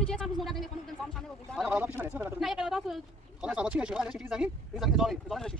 میشه چند روز مورد نمیکنه نظام خانه بود آره قرارداد پیش من اسم نه قرارداد خلاص سواد چی نشه ولی نشه زمین این زمین اجاره نشه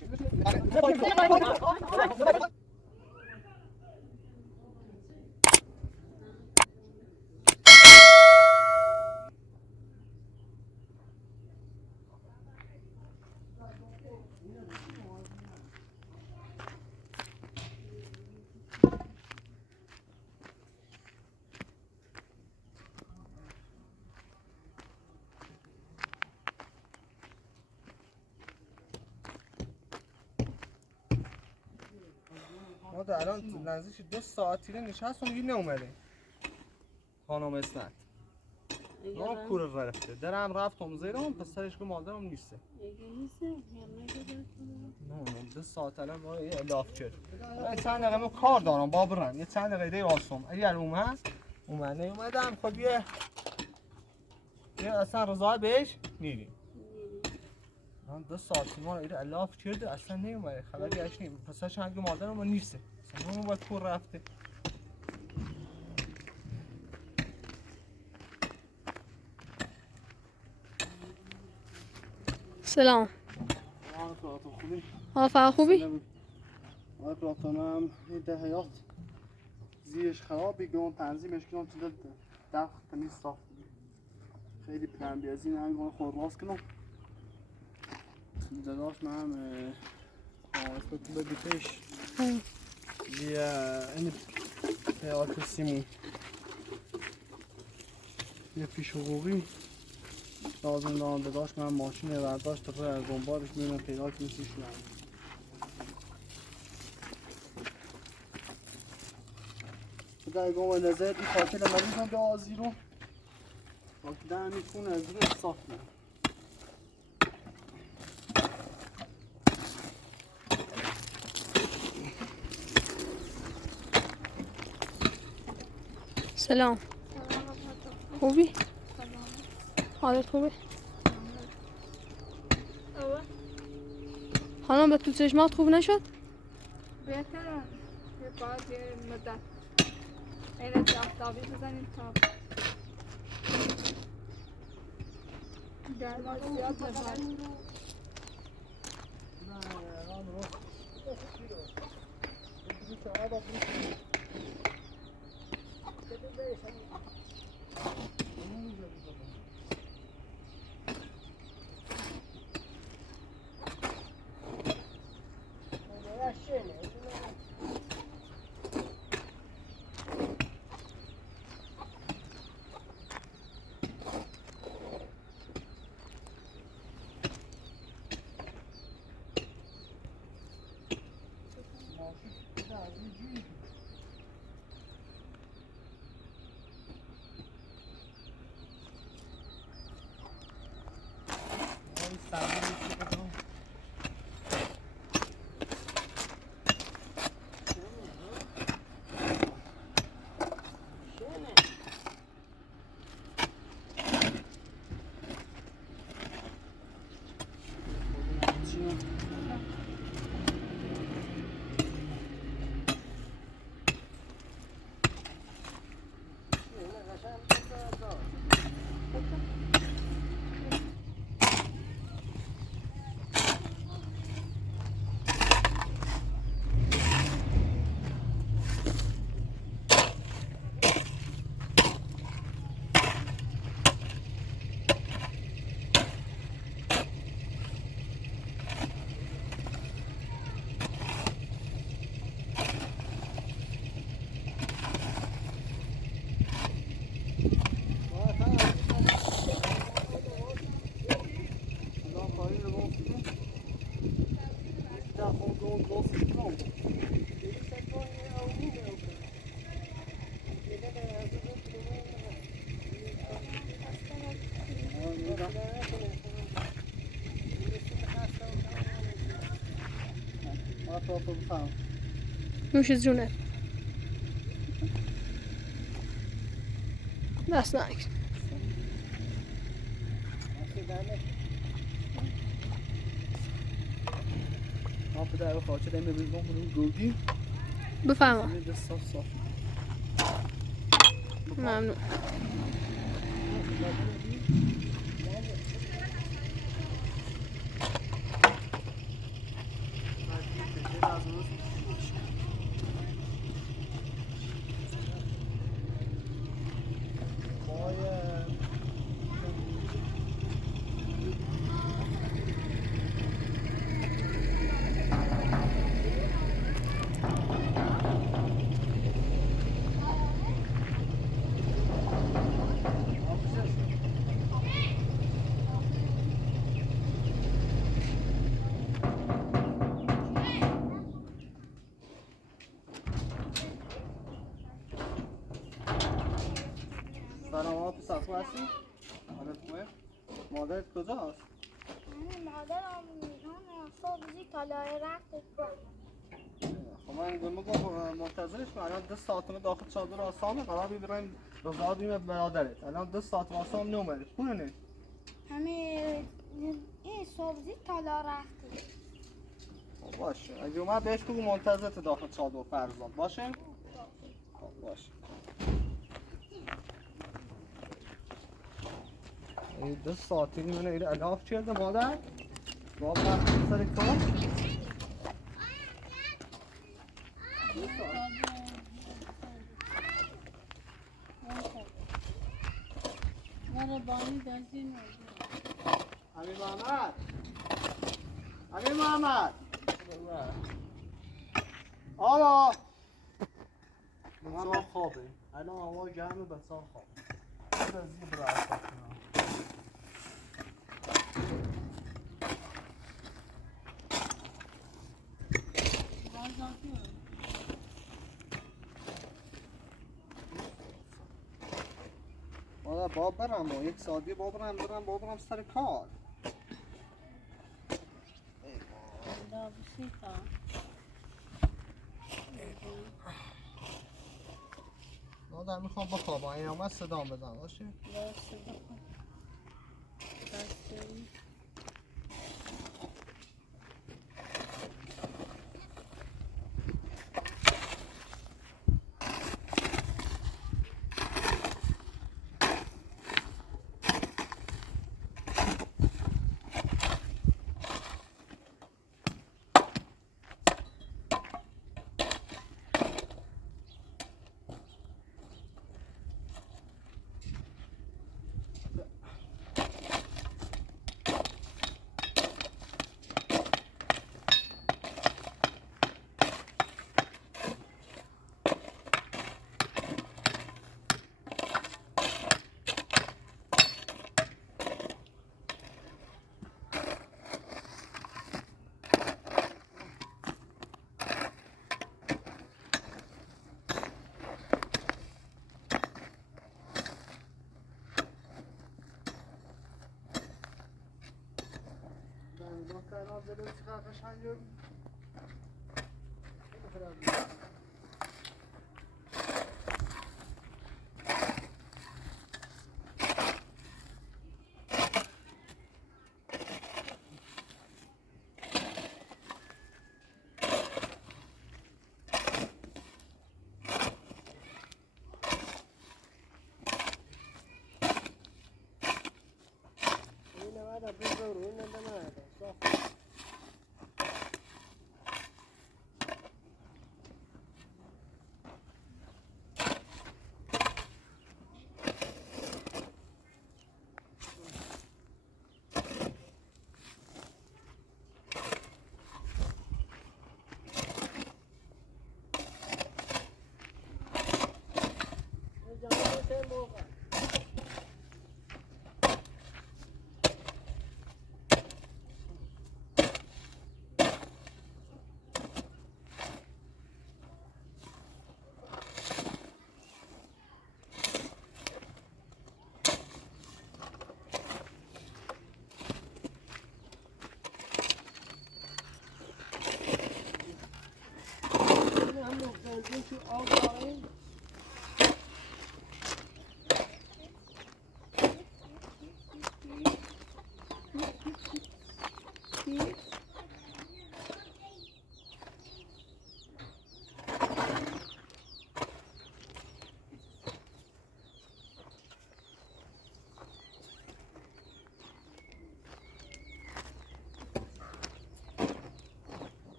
ما در الان نزدیک 2 ساعتی نشستم دیگه نومده خانم اسمت ما کور رفته درم رفتم زیرم پسرش که مادرم نیسته نه 2 ساعت الان ما الاف کرد چند دقیقه کار دارم با برم یه چند دقیقه دیگه واسم اگر اومدم خب یه اصلا رضا بهش میریم من 2 ساعت ما رو الاف کرده اصلا نیومده خبری اش نیم پسرش هنگه مادرم ما نیسته اصلا ما باید کور رفته سلام خوبی؟ فقط خوبی؟ پلاتونم این حیات زیرش خرابی گم تنظیمش کنم تو دل دخت تمیز صاف خیلی پلن بیازی این هنگام خود راست کنم داداش من اسمت تو بگیتش این حیات سیمون یه پیش حقوقی لازم دارم داداش من ماشین برداشت تا از دنبالش میبینم پیدا که نیستیش در گم نظر این خاطر مریضم به آزی رو خاطر میکنه از روی صاف نه سلام خوبی؟ حالت خوبه؟ خانم به تو چشمات خوب نشد؟ بهتره یه باید یه مدت این آفتابی بزنیم تا گرما زیاد نباید نوش جونه دست نکن ما پدر رو خواهد شده ببینیم اون گودی بفهمم صاف صاف ممنون هستی؟ حالت خوبه؟ مادرت کجاست؟ مادرم هم صبحی طالعه رفت خب من میگم منتظرش من الان 2 ساعت داخل چادر آسامه قرار بریم رضا بیم برادرت الان 2 ساعت آسام نمیاد پونه همه این صبحی طالعه رفتی باشه اگه اومد بهش بگو منتظرت داخل چادر فرزاد باشه؟ باشه این 2 ساعتی من ایره الاف کرده مادر بابا رفت سر کار امیر محمد امیر محمد آقا بچه‌ها خوابه الان هوا گرمه بچه‌ها خوابه از این برای باب برم و 1 ساعت دیگه برم سر کار مادر میخوام بخوابم این اومد صدام بزن باشه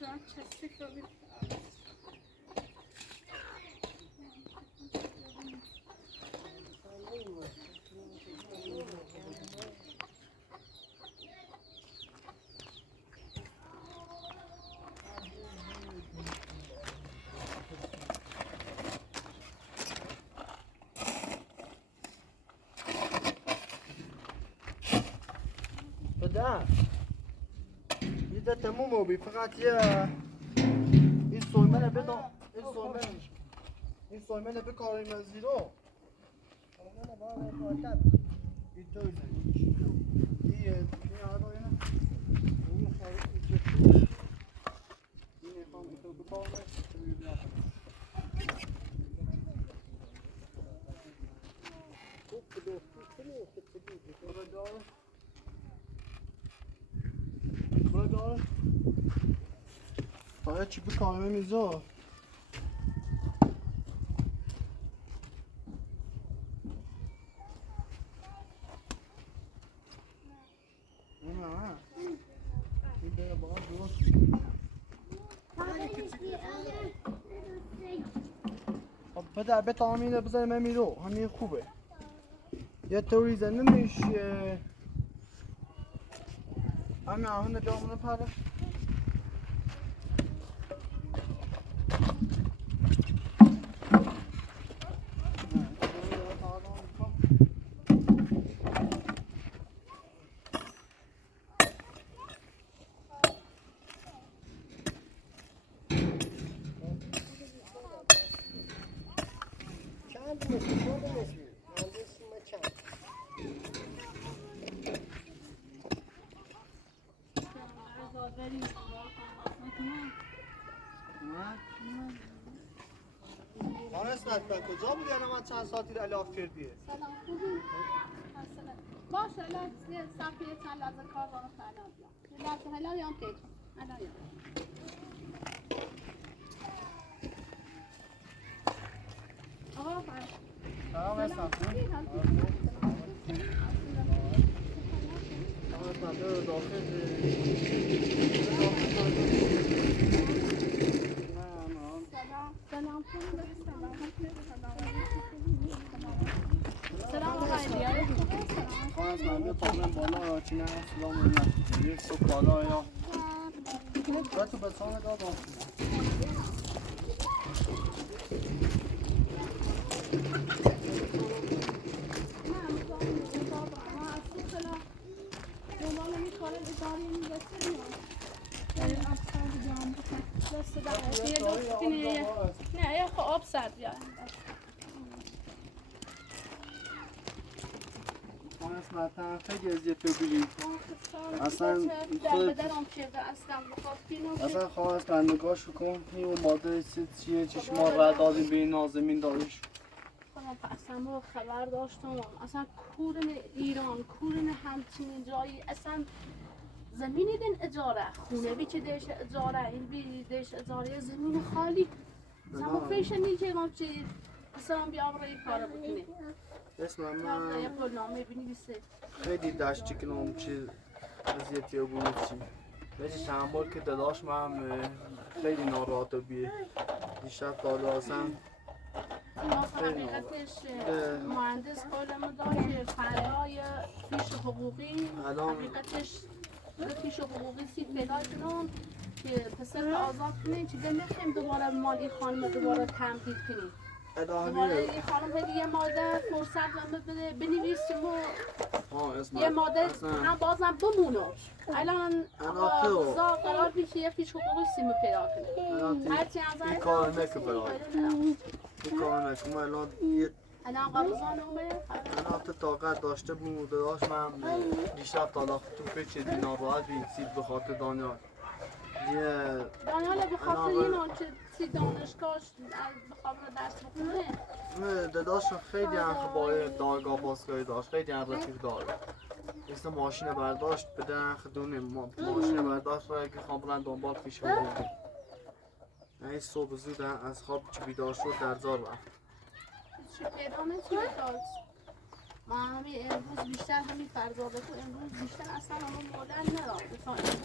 Şu an kestik o bir پدر یه ده تمومه بی فقط یه این سویمنه بدم این سویمنه بکاریم از زیرو سویمنه باید بکارتب این توی زنیش این آقا اینه این خیلی این اقام این تو بکارمه باید چی بکنم میزا این دیگه باید درست پدر به تامینه بزنیم من میرو همین خوبه یه طوری زنده میشه همین آهن جامونه پره کجا بودی الان چند ساعتی رو الاف کردیه؟ سلام خوبی؟ باشه الان یه صفحه چند لحظه کار دارم فعلا بیام یه لحظه الان یام پیج الان یام آقا سلام هستم سلام سلام آقای دیاره خواهد من به طابم بالا یا چی نه سلام نه یک صبح بالا یا و تو بسانه دادم نه یه خب آب سرد بیارم اصلا خیلی از یه تو بگیم اصلا خواست من نگاش کن این اون ماده چیه چی شما رد دادیم به این نازمین داریش خب اصلا ما خبر داشتم اصلا کورن ایران کورن همچین جایی اصلا زمینی دن اجاره خونه بی که دیش اجاره این بی دیش اجاره زمین خالی اصلا فیش نیچه ما چی اصلا بیا برای کار بکنی اسم من یه پرنامه بنویسه خیلی داشتی که نام چی وضعیتی رو بود چی ولی تحمل که داداش من خیلی ناراحت بیه دیشب داده اصلا ما حقیقتش مهندس قولمون داشت فرای فیش حقوقی حقیقتش فیش حقوقی سی پیدا کنم که پسر آزاد کنیم چیزه نخیم دوباره مالی خانم دوباره تمدید کنیم دوباره این خانم هدی یه ماده فرصت هم بده بنویسیم و یه ماده هم بازم بمونم الان آقا قرار بیشه یه فیش حقوقی سیمو پیدا کنیم هرچی هم این کار نکه برای این کار نکه من الان قبضان الان تو طاقت داشته بود داشت من دیشب طلاق تو پیچه دینار راحت بیسید به خاطر دانیال دانیال به خاطر این آنچه سی دانشگاهش به خاطر درس بخونه داداش خیلی هم باید دارگاه بازگاهی داشت خیلی هم رفیق داره مثل ماشین برداشت بده انخ دونه ماشین برداشت را که خواب بلند دنبال پیش بودیم این صبح زود از خواب چی بیدار شد در زار رفت چی پیدا نشد ما همین امروز بیشتر همین فرزاده کو امروز بیشتر اصلا همون مادر ندارم تا امروز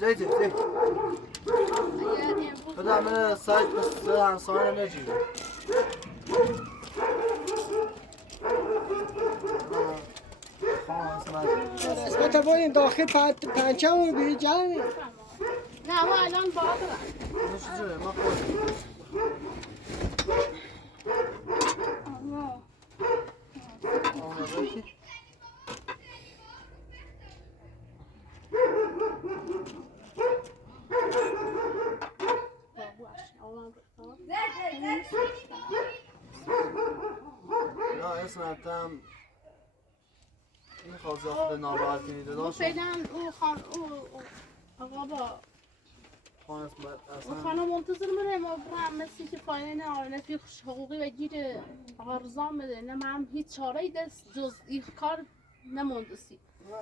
زید بده همه سایت بسته همسانه نجیبه اسمت با این داخل پنچه همون بی جانی نه ما الان باقرم نوش جوه ما خود اسمتم این خواسته خود ناراحت کنید داداش فعلا او آقا با خان اسمت و خانم منتظر منه ما برام مثل که فاینه نفی حقوقی و گیر عرضا میده نه من هیچ چاره ای دست جز این کار نموندسی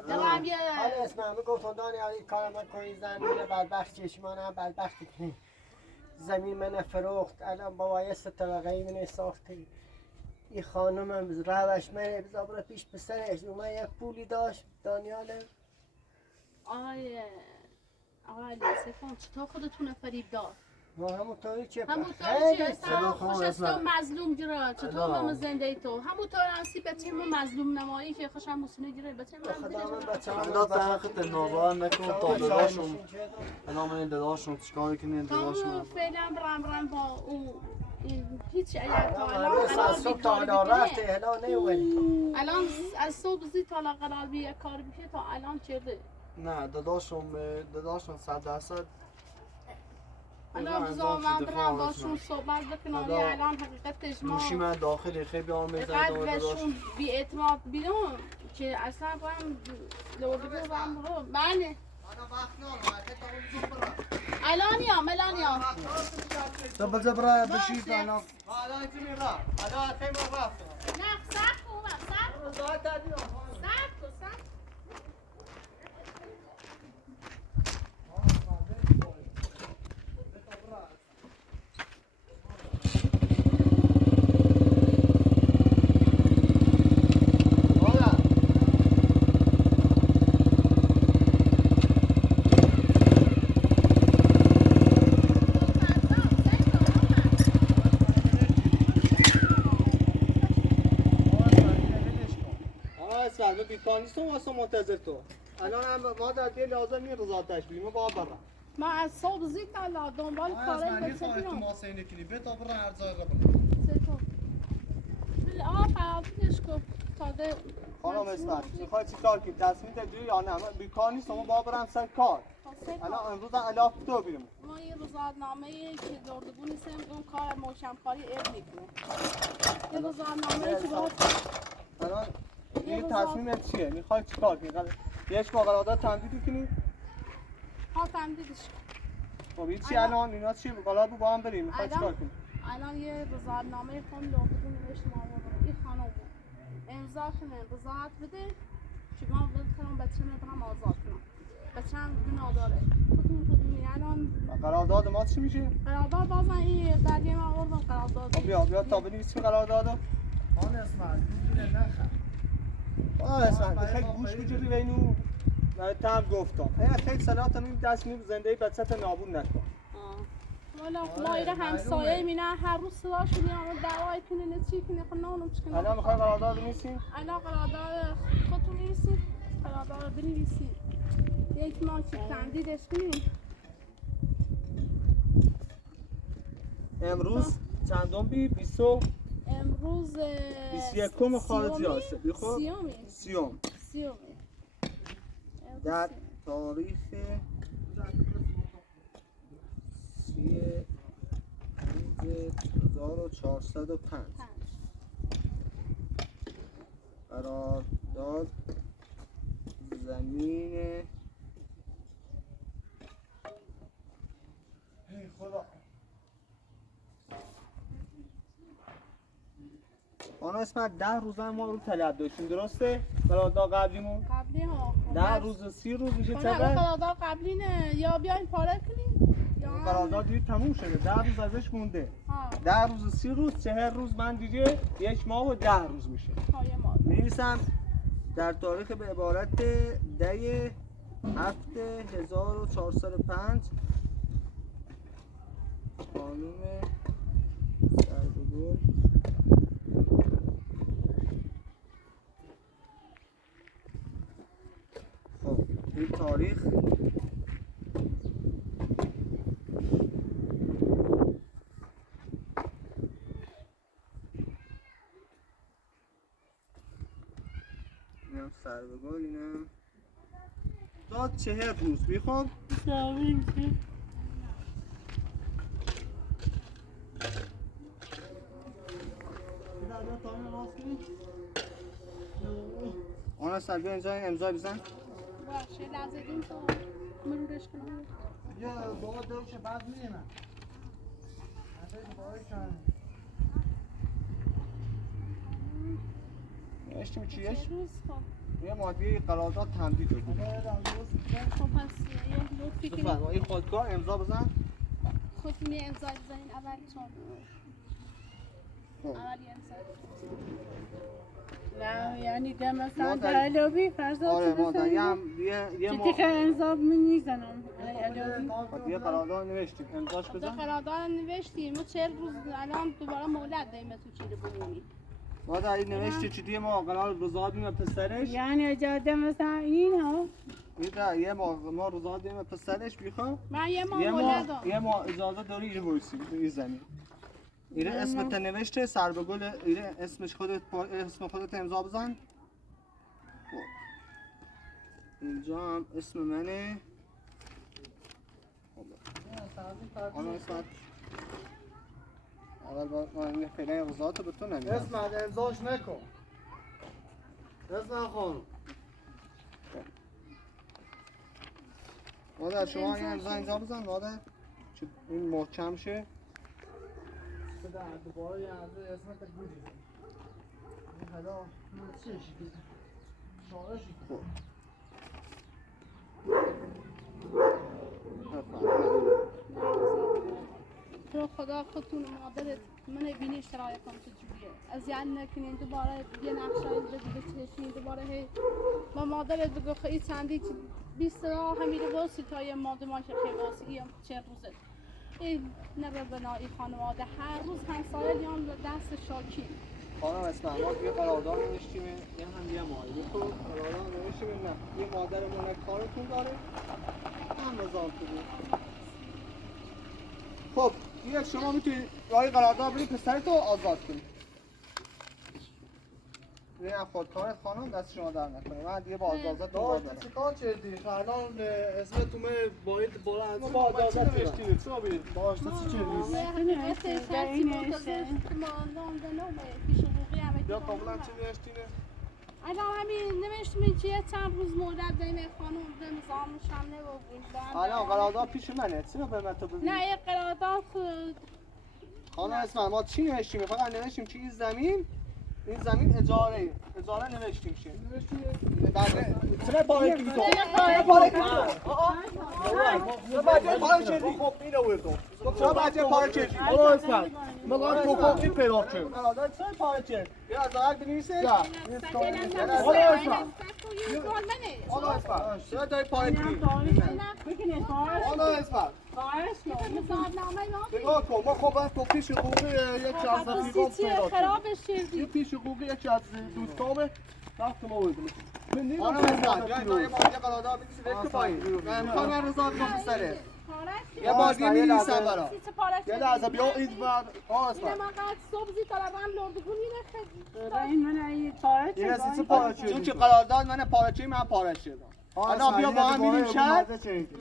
دارم یه حالا اسمم گفت دانی این کار من کنی زمین بدبخت چشمانم بدبختی کنی زمین من فروخت الان بابای 3 طبقه من ساختی این خانمم روش من بزابره پیش پسرش اومد یک پولی داشت دانیال آقای سکان چطور خودتون فریب دار همونطوری که همونطور که خوش است تو مظلوم گیره چطور من زنده ای تو همونطور هستی بچه من مظلوم نمایی که خوشم موسینه گیره بچه من خدا تحقیقت ناراحت نکن تا داداشون الان من داداشون چیکار کنین داداشون فعلا برم با او هیچ الان از صبح زی تا قرار بیه کار بشه تا الان چه نه داداشم 100% الان بزا من برم باشون صحبت بکنم یا الان حقیقتش ما گوشی من داخلی خیلی بیان میزنید قدرشون بی اعتماد بیرون که اصلا برم لوردگو برم برو بله الان یام تو بذار برای بشید الان نه سخت بیکانیستم واسه منتظر تو الان هم ما در دیگه لازم نیست رضایتش بدیم ما باید برم ما از صبح زید تا دنبال کارای بچه بیرون ما سینه کنی به تا برن هر جای فرادش کن تازه خانم اسمت میخوای چی کار کنی تصمیم داری یا نه من بیکار نیستم ما باید برم سر کار الان امروز الاف تو بیرم ما یه روزنامه که دردگو نیستیم اون کار موشمکاری اب میکنه یه روزنامه که باید الان این تصمیمت چیه؟ میخوای چی کار کنی؟ یک با قرارداد تمدید کنی؟ ها تمدیدش کن خب چی الان اینا چی قرارداد با هم بریم میخوای چی کار کنی؟ الان یه روزنامه خون دردگو نوشتم این خانم بود امضا کنه رضایت بده که من بکنم بچه هم آزاد کنم بچه هم گناه داره کدومی الان قرارداد ما چی میشه؟ قرارداد بازن این برگه من آوردم قرارداد بیا تا بنویسیم قراردادو آن اسمت گوشی نخر اسمت خیلی گوش بجوری بینو تام گفتم خیلی صلاحتم این دست می زندگی بچت نابود نکن والا مایره همسایه مینه هر روز صداش میاد دعوای کنه نه چی کنه خب نونم چیکار الان میخوای قرارداد بنویسیم الان قرارداد خودتون بنویسید قرارداد بنویسید یک ماه که تمدیدش کنیم امروز چندم بی 20 امروز 21 خارجی هست بخور سیوم در تاریخ 1405 قرارداد زمین خدا آن اسمت 10 روز ما رو طلب داشتیم درسته؟ قرارداد قبلیمون؟ قبلی ها 10 روز 30 روز میشه نه چقدر؟ قرارداد قبلی نه یا بیاین پاره کنیم یا قرارداد دیگه تموم شده 10 روز ازش مونده 10 روز 30 روز 40 روز من دیگه یک ماه و 10 روز میشه می‌نویسم در تاریخ به عبارت دی 7405 خانم سربگل خب این تاریخ اینم سربگل اینم داد 40 روز میخوام زمین چی؟ تایم راست کنی آن است بیا اینجا امضا بزن. باشه لحظه دیم تا مرورش کنم. بیا باید دوشه بعد میریم نوشتیم چیش؟ روز خب یه مادی قرارداد تمدید بود. خب پس یه لطفی کنید بفرما این خودکار امضا بزن. خود می امضا بزنین اول چون اول یه امضا نه یعنی ده مثلا در علوی فرض آره مادر یه چیزی که انضاب میزنم یه قرارداد نوشتیم امضاش خب بزن. قرارداد نوشتیم ما 40 روز الان دوباره مهلت داریم تو چیره بمونیم مادر این نوشتی چی دیگه ما قرار رضا بدیم پسرش. یعنی اجازه مثلا این ها یه ما رضا بدیم پسرش بیخوام. من یه ماه مهلت یه ما اجازه داری اینو وایسیم این زمین. ایره اسمت نوشته سر به گل ایره اسمش خودت اسم خودت امضا بزن. اینجا هم اسم منه. آنها اسمت اول با این فعلا رضاتو به تو نمیدم. اسمت امضاش نکن اسم خانم مادر شما این امضا اینجا بزن مادر این محکم شه. بده دوباره یه عرضه اسمت گوشی این حالا چیه شکلی شارشی تو خدا خودتون مادرت من بینی شرایطم چجوریه اذیت نکنین دوباره یه نقشایی بگی بچشین دوباره هی با مادرت بگو خیلی چندی 20 راه همیشه واسه تا یه ماده ماشه خیلی واسه این چه روزه این نبه بنایی خانواده هر روز همسایه‌یان دست شاکی خانم اسمع ما یه قرارداد نوشتیم یه هم یه ماهی تو قرارداد نوشتیم نه یه مادرمون کارتون داره هم نظامتون خب دیگه شما میتونید رای قرارداد برید پسرتو آزاد کنید. نه خودکارت خانم دست شما در نکنه من دیگه با آزادت داشت دارم. چیکار کردی؟ الان اسم تو باید بالا از با آزادت نوشتیم چرا برید؟ داشت چی کردی؟ یا کاملا چی نوشتینه؟ الان همین نوشتیم که یه چند روز مهلت داریم خانم به نظامش هم نبود الان قرارداد پیش منه چرا به من تو ببینید؟ نه یه قرارداد خانم اسمع ما چی نوشتیم؟ فقط نوشتیم که این زمین اجاره نوشتیم شه. بعد چرا پاره کردی تو؟ چرا پاره کردی تو؟ چرا بعد پاره کردی؟ خب اینو ورد. چرا بعد پاره کردی؟ آقا اسمع مگه تو کوکی پیدا کرد؟ قرارداد چرا پاره کردی؟ یا از آقا بنویسه؟ نه آقا اسمع چرا داری پاره کردی؟ آقا اسمع نگاه کن ما خب از تو پیش حقوقی یکی از رفیقام پیدا کردیم یه پیش حقوقی یکی از دوستامه رفت ما بردیم من نیدم یه قرارداد بنویسی ول که پایین امکان رضا بدم پسره یه بار دیگه می‌نویسم برا یه لحظه بیا این بر اسمع این من این پاره این از چه پاره شد چون که قرارداد من پاره چی من پاره شدم حالا بیا با هم میریم شهر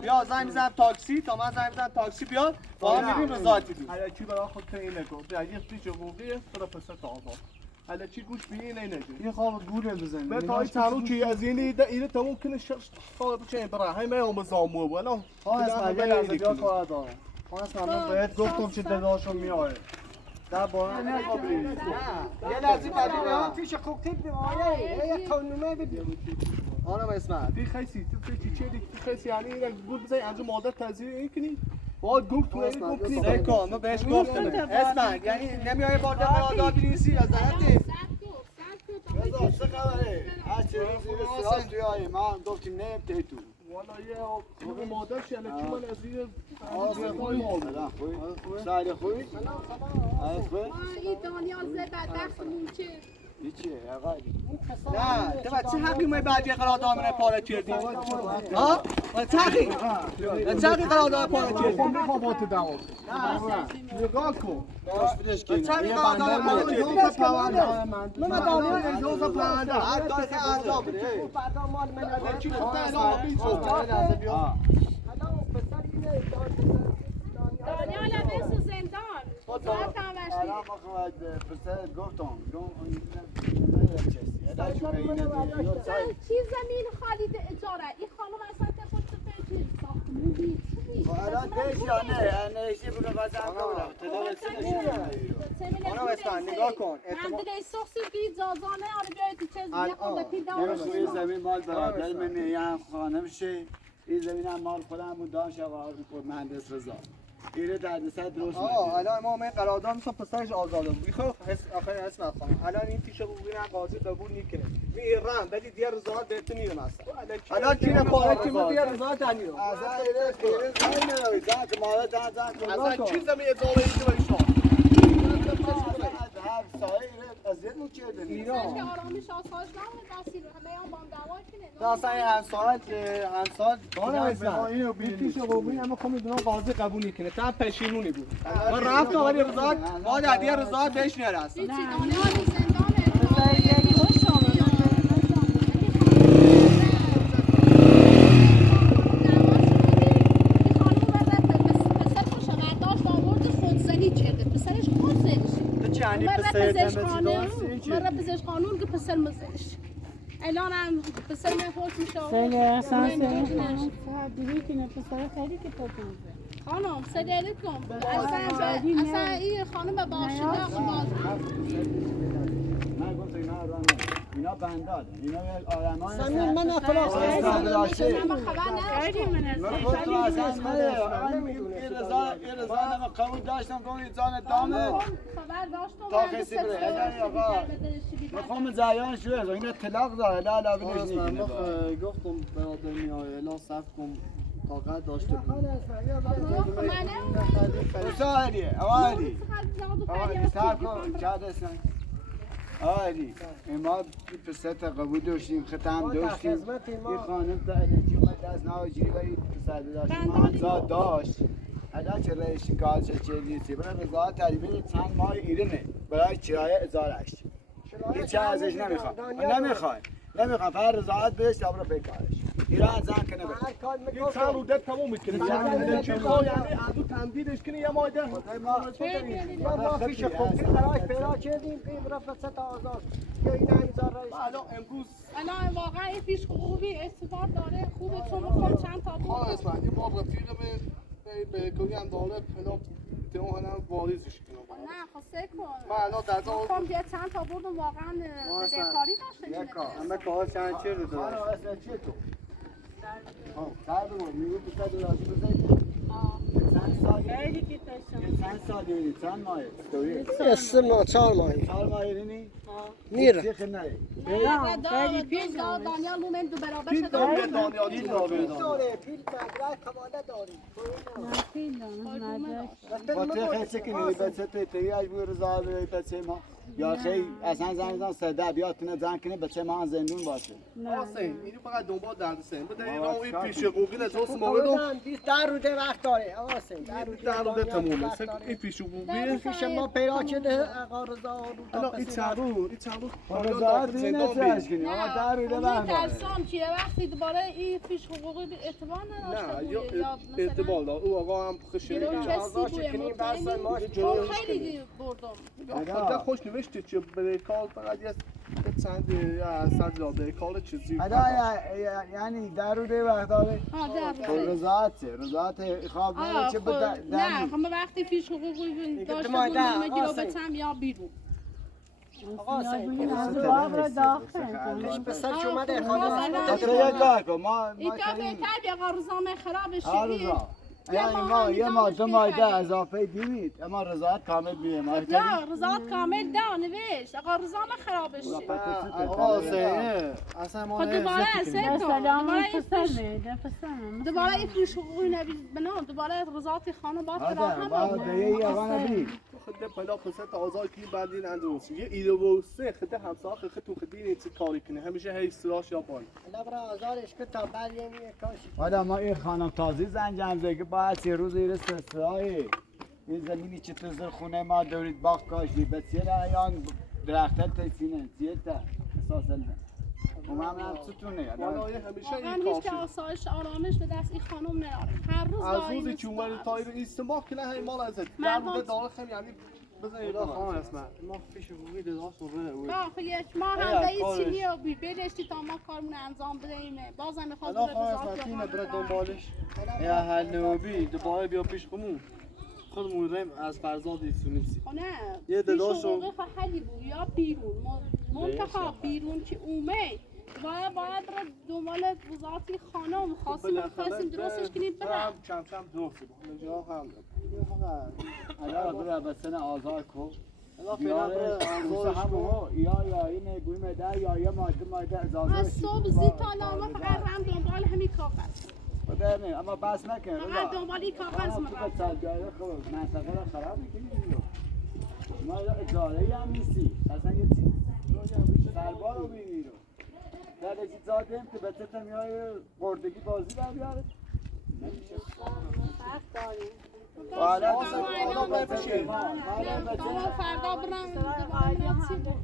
بیا زنگ بزن تاکسی تا من زنگ بزن تاکسی بیاد با هم میریم رضایتی بدیم الکی برای خودت اینه گفت بیا یه پیش حقوقی تو پسر تا آقا الکی گوش بی اینه نگه یه خواب گوره بزنی به تای تارو که از اینی ده اینه تموم کنه شخص خواب چه برای همه هم زامو ولی اسمع یه لحظه بیا کار دارم اسمع من بهت گفتم چه داداشو میاره در بارا نخوابی یه لحظه بعد میام پیش حقوقی بیام یه قانونه بدیم آره اسمع بی خیسی تو فکر چه دی خیسی یعنی اینا گفت بزنی انجام مادر تزییر این کنی باید گفت تو این گفت کنی سیکو ما بهش گفتم اسمع یعنی نمیای بارد قرارداد بنویسی از زنتی رضا چه خبره هر چه روزی سراغ بیایی من گفتیم نه تو والا یه مادر چه الکی من از این سایه خوبی این دانیال زه بدبختمون چه هیچی آقا نه تو چه حقی ما بعد یه قرارداد من پاره کردی ها چه حقی قرارداد پاره کردی میخوام با تو دعوا نگاه کن چه حقی قرارداد پاره کردی من دانیال اجازه پرونده هر کاری که انجام بده بعدا مال من چی دانیال هم مثل زندان ساعت هم الان ما خواهد پسر گفتم چی زمین خالی اجاره این خانم اصلا پشت پیچ ساختمون الان دیش یا نه نهشی بگم واسه هم گفتم آنها اسفن نگاه کن من دیگه سخصی بی جازانه آره بیایید چیز الان این زمین مال برادر منه یه خانم شه این زمین هم مال خودم بود داشت آقا مهندس رضا ایره دردسر درست آه الان ما من قرارداد میشم پسرش آزاده بود خب آخر اسم خانم الان این پیش حقوقی نه قاضی قبول نکنه می ایران ولی دیگه رضا بهت میرم اصلا الان کی نه پاره کی می دیگه رضا تنیو از ایره زمین نوی زن مال زن از کی زمین اجاره ایده ولی شما هر سایه اذیت می‌کرد ایران که آرامش آسایش نمونه دستی رو همه هم با هم دعوا کنه داستان همسال بانم اسم پیش حقوقی اما خب میدونم قاضی قبول نکنه تا پشیمونی بود من رفت ولی رضا ما دیگه رضا بهش نرسید هیچی دانیالی زندانه مرة پزشک قانون که پسر مزش الان هم پسر من خوش میشه خیلی احساس دیگه که پسر خیلی که پسر خانم سدیلی کن اصلا این خانم باشده باز من گفتم اینا بنداد اینا آدمان زمین من اخلاص من خبر نداشتم من گفتم اصلا این رضا من قبول داشتم که این زان دامه خبر داشتم تا کسی بره آقا میخوام زایان شو اینا طلاق داره لا لا بنش من گفتم برادر میای الان صف کن طاقت داشته بود مساعدی اوادی تاکو چاد اسم اوادی ما پسر قبول داشتیم ختم داشتیم این خانم تا الهی اومد از ناجری ولی پسر داشت داشت الان چه رئیس کارش چه نیستی برای رضا تریبین چند ماه ایرانه برای کرایه ازارش هیچ ازش نمیخواد فقط رضایت بهش تا برای بیکارش ایران زن کنه این چند رو دک تموم میکنه یعنی اندو تمدیدش کنه یه ماه ده ما پیش حقوقی قرار پیدا کردیم این رفت تا آزاد یا این انتظار رئیس الان امروز الان واقعا این پیش حقوقی استفاده داره خوبه چون میخوام چند تا بود اسمع این باب رفیقم به کوی هم داره پلا تو هم واریزش کنم نه خسته کن من الان در تا میخوام یه چند تا بردم واقعا بدهکاری داشته همه کار چند چه رو داره اصلا چیه تو سر میگه پسر داشت بزنید خیلی که چند سالی چند ماه توی 4 ماه اینی میره چه نه خیلی پیش دانیال مومن دو برابر شده دانیالی داره پیل مدرک کماله داری با تو خیلی کنی بچه توی از بور رضا بچه ما یا خیلی اصلا زن سده بیاد تونه زن کنه بچه ما زندون باشه حسین اینو فقط دنبال درد سن بده ایران این پیش حقوقی لجوس موردم در روده وقت داره حسین در روده تمومه این پیش حقوقی پیش ما پیدا شده آقا رضا الان این چند رو رضا دینه چش کنی اما در روده من ترسام که وقتی دوباره این پیش حقوقی اعتبار نداشته بود یا اعتبار دار او آقا هم خشنی خیلی بردم خدا خوش نوشته چه برای کار فقط یه چند صد کار چیزی یعنی در روده وقت داره رضایت خواب چه بده نه همه وقتی پیش حقوقی داشته بودم میگیرم بتم یا بیرون آقا سین پیش پسرش اومده ما این که بهتر بیا قرضامه خرابش یه ما دو مایده اضافه دیوید اما رضایت کامل بیه نه رضایت کامل ده نوشت آقا رضامه خرابش آقا سینه اصلا ما دوباره این پیش حقوقی نبید بنام دوباره رضایت خانه باید خده پلا پسر تا آزاد کنی بعد این اندروسی یه ایده و سه خده همساه خدتون خده این چه کاری کنه همیشه هی سراش یا بان حالا برای آزارش که تا بعد یه کاشی حالا ما این خانم تازی زنجم زده که باید 3 روز ایره سرسرایی این زمینی چه تو زر خونه ما دورید باخت کاشی به سیر ایان درختر تیسینه چیه تا اساس الده هم ستونه واقعا هیچ که آسایش آرامش به دست این خانم نراره هر روز از روزی که اومده تا این استماع کنه هی مال ازت در بوده داره خیلی یعنی بزنید خواهم اسمع ما پیش روی داشت و آخه یک ماه هم دهید چینی و بیدشتی تا ما کارمون انجام بدهیم بازم میخواد الان خواهم اسمع تینه بره دنبالش یا حل نوبی دوباره بیا پیش خودمون خودمون ریم از فرزاد ایسونیم سی نه یه داداشو حقوق حلی بود یا بیرون منتخب بیرون که اومه باید بره دنبال وزارتی خانم خواستیم خواستیم درستش کنیم برم کم کم درسته بخون جا هم الان برای بسن آزار کو الان فعلا بره آزارش کن یا اینه بویم در یا یه ماده ازازه از صبح زی تا نامه فقط رم دنبال همین کاغذ ببینیم اما بس نکن فقط دنبال این کاغذ تو مقام سرگاه خب منطقه را خراب میکنی ما اداره هم نیستی اصلا یه چیز سربار رو میبینیم در چیز زادیم که به تتم میای قردگی بازی در بیاره نمیشه سخت داریم حالا فردا برم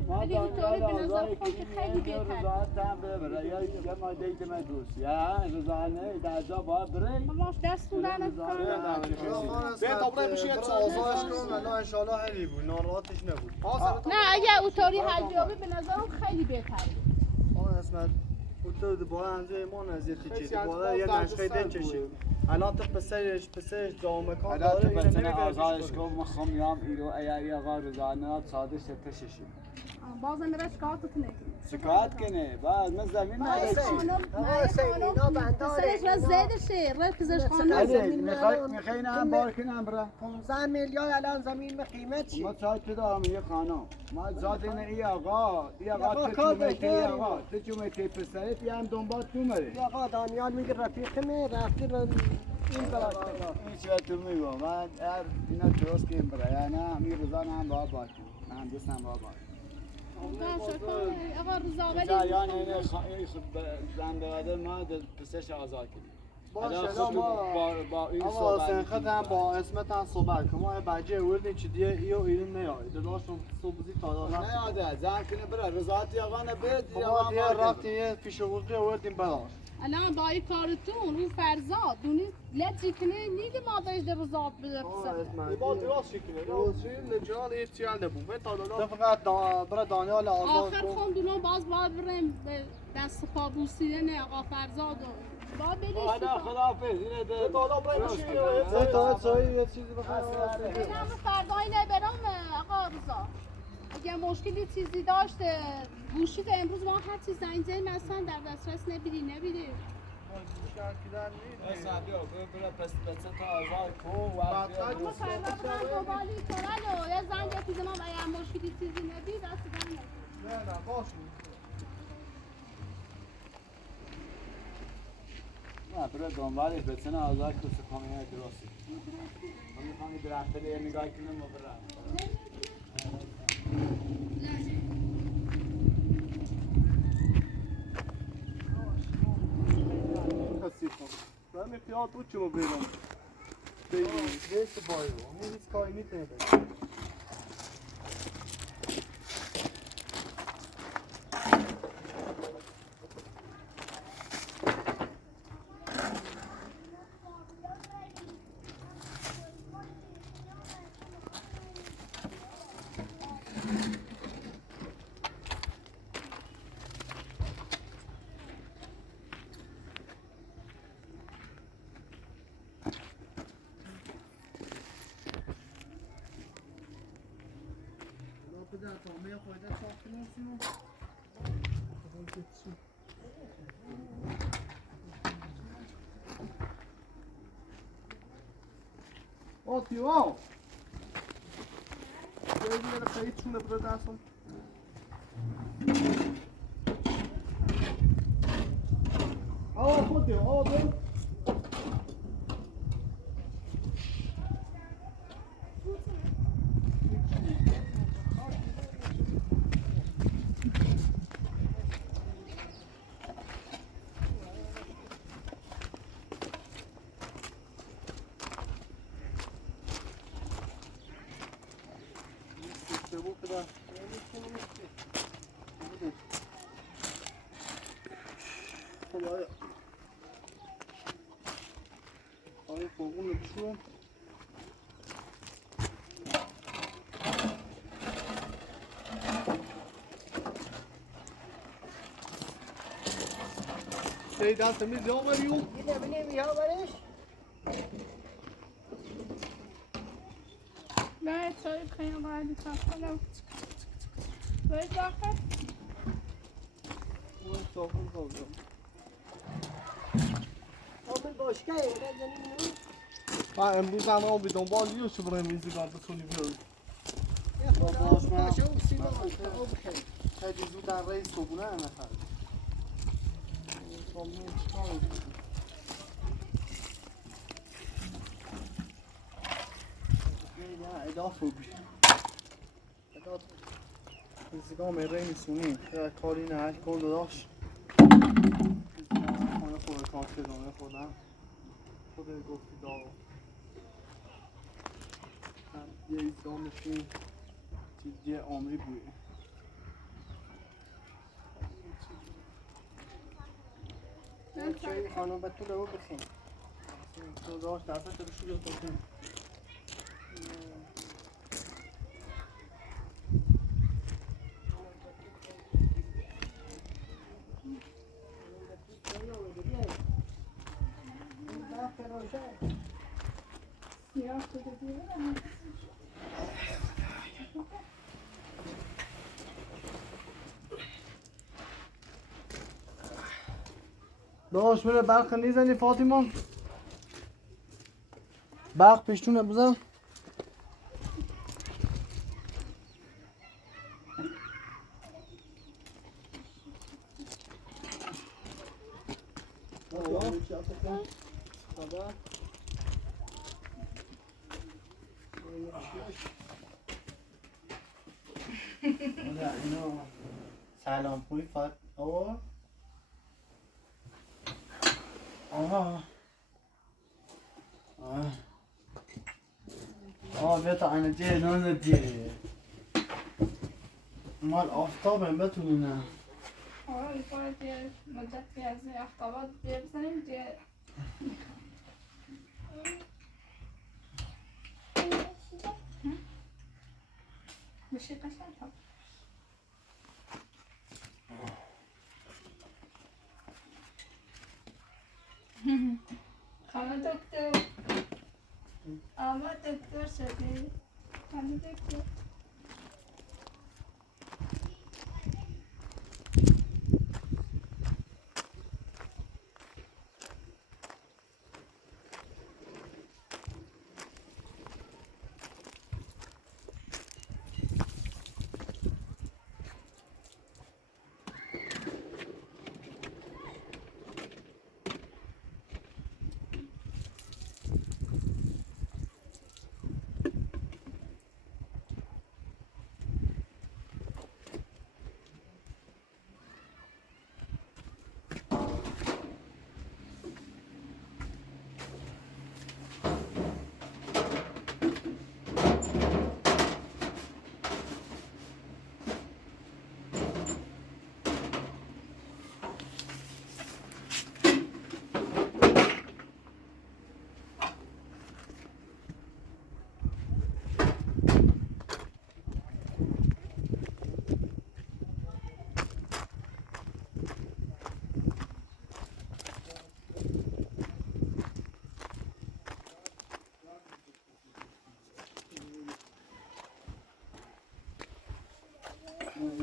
ولی اونطوری به نظر خود که خیلی بهتر رضایت هم بره یا یه ماده ایت من دوست یا رضایت در جا باید بره باش دستون در نکنم به تا بره بشه یک آزارش کن الان انشالله حلی بود ناراحتش نبود نه اگه اونطوری حل جوابی به نظرم خیلی بهتر آن اسمت تو دوباره انجای ما نزدیکی چی دوباره یه نشقه دن چشید الان تو پسرش جامعه کار الان تو داره اینه بچه نمیگه آزارش کن مخم میام ایرو ایاری آقا رضایت ساده شده ششیم بازم میره شکایتتون نکنید شکایت کنه بعد من زمین نداشتی پسرش را زیده شه را پزش خانم میخوای هم بار کنم برا 15 میلیارد الان زمین به قیمت چی؟ ما چایت دارم یه خانم ما زادین ای آقا تو جمعه پسرت یه هم دنبال تو مره آقا دانیال میگه رفیقمه رفتی این براش این چیه تو میگو من اینا درست کنیم برا یعنی همین روزان هم با باید من دوستم با باید آقا رضا اینجا یعنی این زن براده ما پسش آزاد کنیم باشه با این اما صحبت سنخت هم با اسمت هم صحبت کن ما بچه وردیم چی دیگه ایو ایرون نیاید داداشم صبحی تا دارم نیاده زن کنه برا رضایت آقا نبید ما دیگه رفتیم یه پیش حقوقی وردیم براش الان با این کارتون اون فرزاد دونی لجی کنه نیگه ما بهش در رضایت بده پسر با درست شکنه درست نجال یه چیال نبود به تا دادم فقط برای دانیال آزاد آخر خوندونو باز باید بریم به دست پا بوسیدن آقا فرزاد و باید بریم خداحافظ اینه ده تا برای تا سایی یه چیزی بخواه اینم فردایی نبرم آقا رضا اگه مشکلی چیزی داشت گوشید امروز ما هر چیز زنگ زنگ مثلا در دسترس نبیدی اما فردا برم دوبالی کنن و یه زنگ پیز ما اگه مشکلی چیزی نبید دست زنگ نه باشه نه برای دنبالش بسنه آزاد که سکانه درستی من میخوام درخته یه نگاه کنم و برم من پیاد بود چمو بیرم بیست بایو همین هیچ کاری میتونه Ottimo! Devi vedere che c'è una prodato. Oh, oddio, oddio. Ay, con uno de ای دست میز یا بریو اینه بینیم یا برش نه چای خیلی باید کنم باید داخل اون صافون خوردم آمد باشکه من امروز هم آبی دنبال یو چه برای میزی بر بسونی بیاری باشه اون سیما آب خیلی خیلی زود در رئیس صبونه هم نخرد اضافه بی زیگاه میره میسونی کاری نه هر کن داداش خانه خود کار شدامه خودم خود گفتی دارو یه ایزگاه میشین چیزی عمری بوده چای خانم به تو رو بخیم داداش دستش رو شروع کنیم داش میره برق نیزنی فاطیما برق پیشتونه بزن سلام خوبی فاط آه بیا تا انا جه نان جه مال آفتابم بتونونه آره باید یه مدتی از اختابات بزنیم که میشه قشنگ هم خانه دکتر آمد دکتر شدی خانه دکتر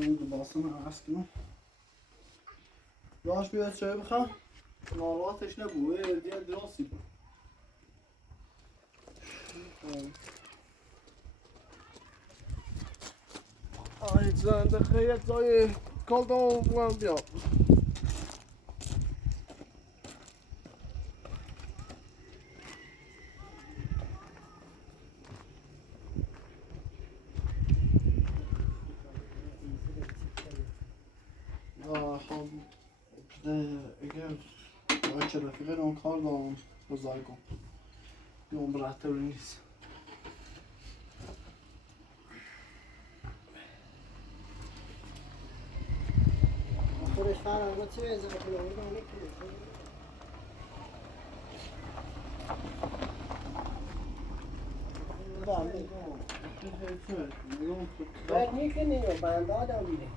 این لباسم عوض کنم داش بیاد چای بخوام ناراحتش نبوه دیگه دراستی بود آی زنده خیلی زای کالدان بگم بیا خب اگه بچه رفیقه اون کار دارم بزای کن بیام براتب نیست خودش فرار ما چه ازده کنه اون رو نکنه باید نیکنی و بنده آدم میده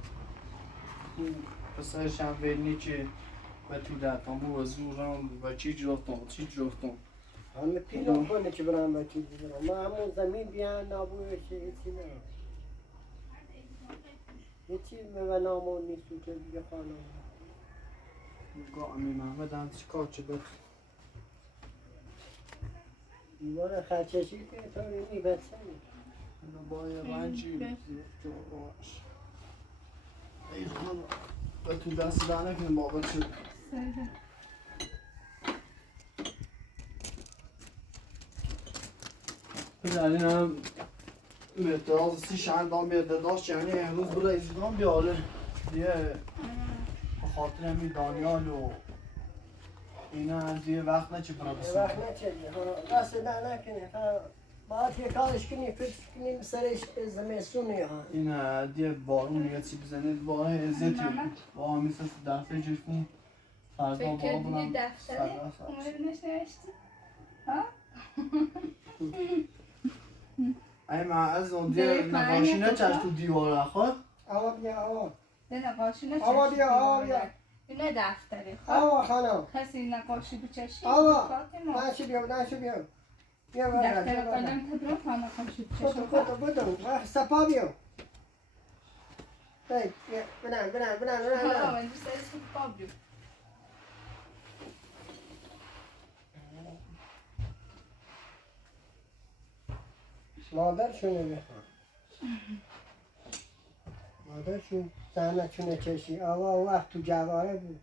پسرش هم ولنی که و تو دهتامو و زورم و چی جرفتم همه پیلم کنه که برام بچه دیگرم ما همون زمین بیان نابوی چه هیچی نه هیچی به نامون نیست که دیگه خانم میگه امی محمد هم چی کار چه بخ دیوار خرچشی که طوری میبسه با یه رنجی جواش ای خانم و تو دست در نکنه بابا چه این هم متراز سی شهردان بیاده داشت یعنی امروز برای ایزدان بیاره دیگه بخاطر همی دانیال و اینا دیگه وقت نچه برای بسید وقت نچه دست در نکنه باید یه کارش کنی فکر کنیم سرش زمستونی ها این دیگه بارون یه چی بزنه با عزتی با همی سست دفعه جشنی فردا با فکر بودم دیگه دفتره اومدنش نوشتی؟ ها؟ ای از اون دیگه نقاشی نچشت تو دیواره خود آوا بیا آوا نه نقاشی نچشتی آوا بیا آوا بیا اینه دفتره خب آوا خانم کسی نقاشی بچشی آوا فاطمه نشو بیا بیا دفتر قلم تدرم تا نقاشی بچشی بدون سپا بیا بی بنام ها من دوست دارم پابلو مادرشونه بخواه مادرشون زحمتشونه چشی آوا وقت تو جواره بود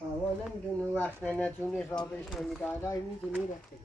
آوا نمیدونه وقت نتونه را بهش نمیده الان میدونی رفته